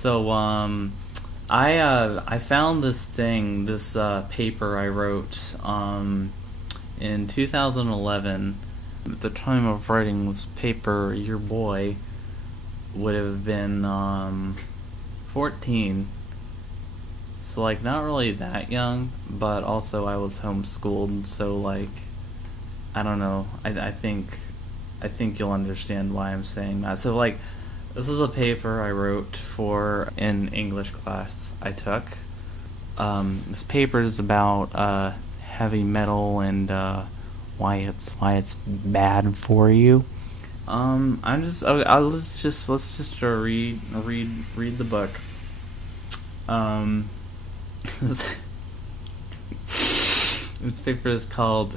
So I found this paper I wrote in 2011. At the time of writing this paper, your boy would have been 14. So like not really that young, but also I was homeschooled, so like I don't know. I think you'll understand why I'm saying that. So like this is a paper I wrote for an English class I took. This paper is about heavy metal and why it's bad for you. I'm just let's just read the book. This, this paper is called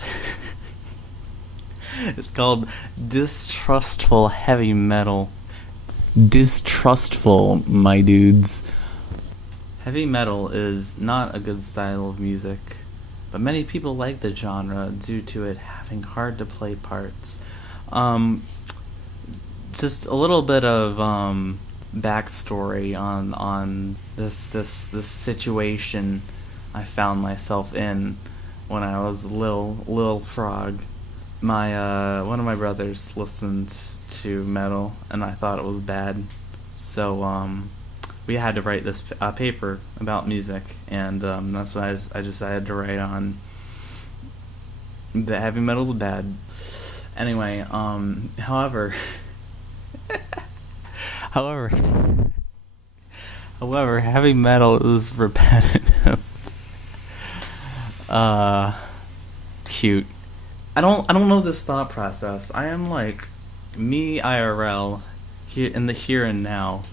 it's called Distrustful Heavy Metal. Distrustful, my dudes. Heavy metal is not a good style of music, but many people like the genre due to it having hard to play parts. Just a little bit of backstory on this situation I found myself in when I was Lil Frog. My one of my brothers listened to metal and I thought it was bad, so we had to write this paper about music, and that's what I decided to write on. The heavy metal's bad. Anyway, however, however, heavy metal is repetitive. Cute. I don't know this thought process. I am like me IRL here in the here and now.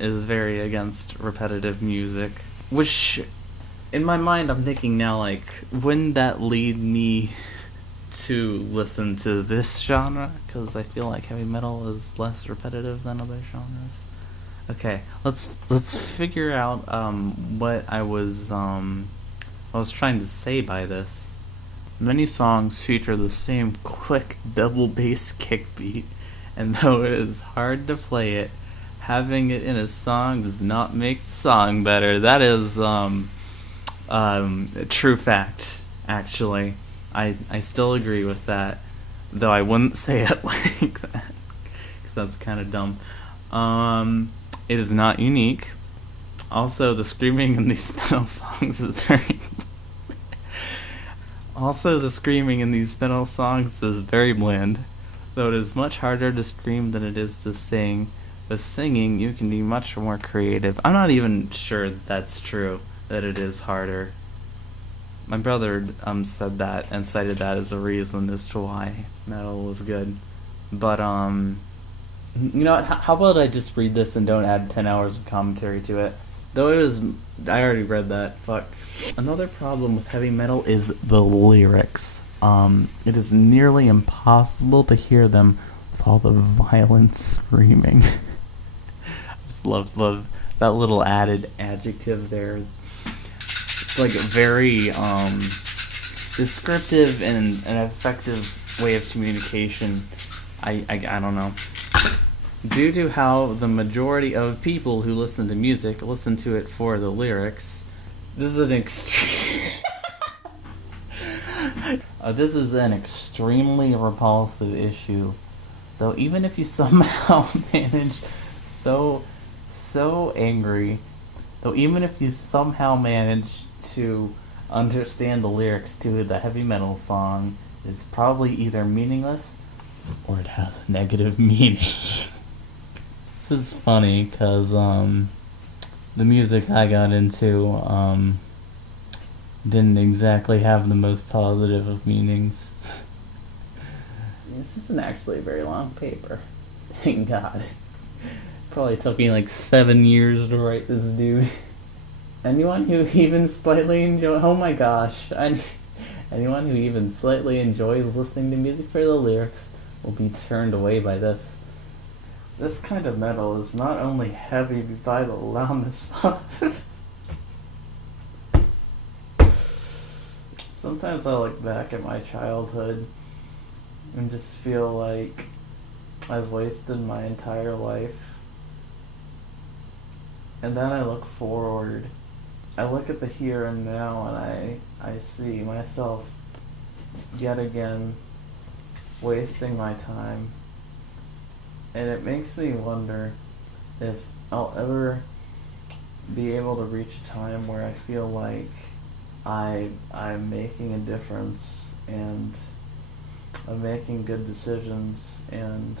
Is very against repetitive music, which in my mind I'm thinking now, like, wouldn't that lead me to listen to this genre? Because I feel like heavy metal is less repetitive than other genres. Okay, let's figure out what I was trying to say by this. Many songs feature the same quick double bass kick beat, and though it is hard to play it, having it in a song does not make the song better. That is a true fact, actually. I still agree with that, though I wouldn't say it like that, because that's kind of dumb. It is not unique. Also, the screaming in these metal songs is very... Also, the screaming in these metal songs is very bland, though it is much harder to scream than it is to sing. With singing, you can be much more creative. I'm not even sure that's true, that it is harder. My brother said that and cited that as a reason as to why metal was good. But, you know what, how about I just read this and don't add 10 hours of commentary to it? Though it is... I already read that, fuck. Another problem with heavy metal is the lyrics. It is nearly impossible to hear them with all the violent screaming. Love that little added adjective there. It's like a very descriptive and an effective way of communication. I don't know. Due to how the majority of people who listen to music listen to it for the lyrics, this is an this is an extremely repulsive issue. Though even if you somehow manage so angry, though even if you somehow manage to understand the lyrics to the heavy metal song, it's probably either meaningless or it has a negative meaning. This is funny because the music I got into didn't exactly have the most positive of meanings. This isn't actually a very long paper. Thank God. Probably took me like 7 years to write this, dude. Anyone who even slightly enjoys... Oh my gosh. Anyone who even slightly enjoys listening to music for the lyrics will be turned away by this. This kind of metal is not only heavy by the loudness of... Sometimes I look back at my childhood and just feel like I've wasted my entire life. And then I look forward. I look at the here and now, and I see myself yet again wasting my time. And it makes me wonder if I'll ever be able to reach a time where I feel like I'm making a difference, and I'm making good decisions, and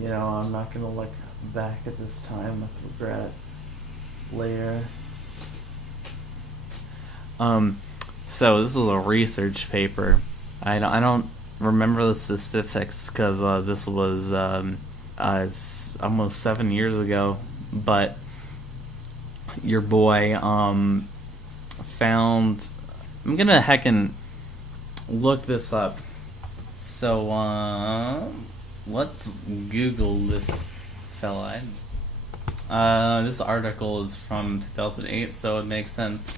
I'm not gonna look back at this time with regret later. So this is a research paper. I don't remember the specifics because this was almost 7 years ago, but your boy found. I'm gonna heckin' look this up. So let's Google this fella. This article is from 2008, so it makes sense.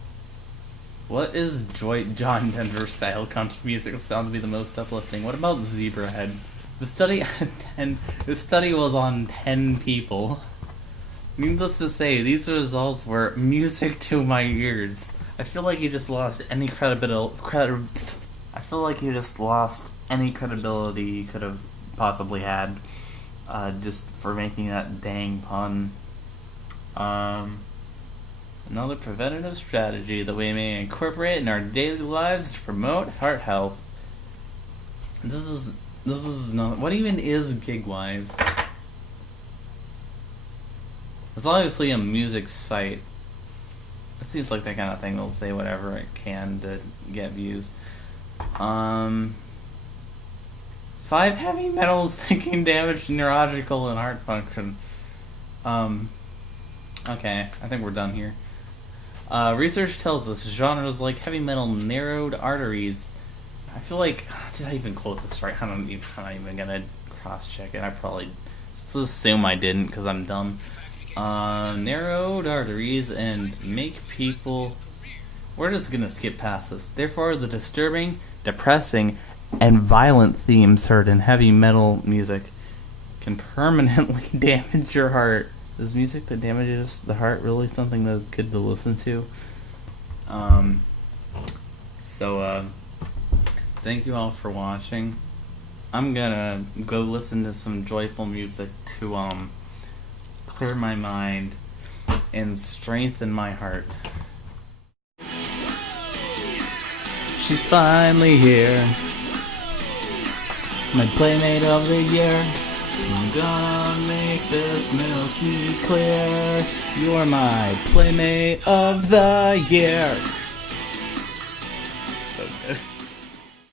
What is John Denver style country music found to be the most uplifting? What about Zebrahead? The study was on 10 people. Needless to say, these results were music to my ears. I feel like you just lost any credibility you could have possibly had, just for making that dang pun. Another preventative strategy that we may incorporate in our daily lives to promote heart health. This is not. What even is Gigwise? It's obviously a music site. It seems like that kind of thing. They'll say whatever it can to get views. 5 heavy metals that can damage neurological and heart function. Okay, I think we're done here. Research tells us genres like heavy metal narrowed arteries. I feel like, did I even quote this right? I'm not even gonna cross-check it. I probably just assume I didn't because I'm dumb. Narrowed arteries and make people. We're just gonna skip past this. Therefore, the disturbing, depressing, and violent themes heard in heavy metal music can permanently damage your heart. Is music that damages the heart really something that's good to listen to? Thank you all for watching. I'm gonna go listen to some joyful music to clear my mind and strengthen my heart. She's finally here, my playmate of the year. I'm gonna make this milky clear. You're my playmate of the year. So good.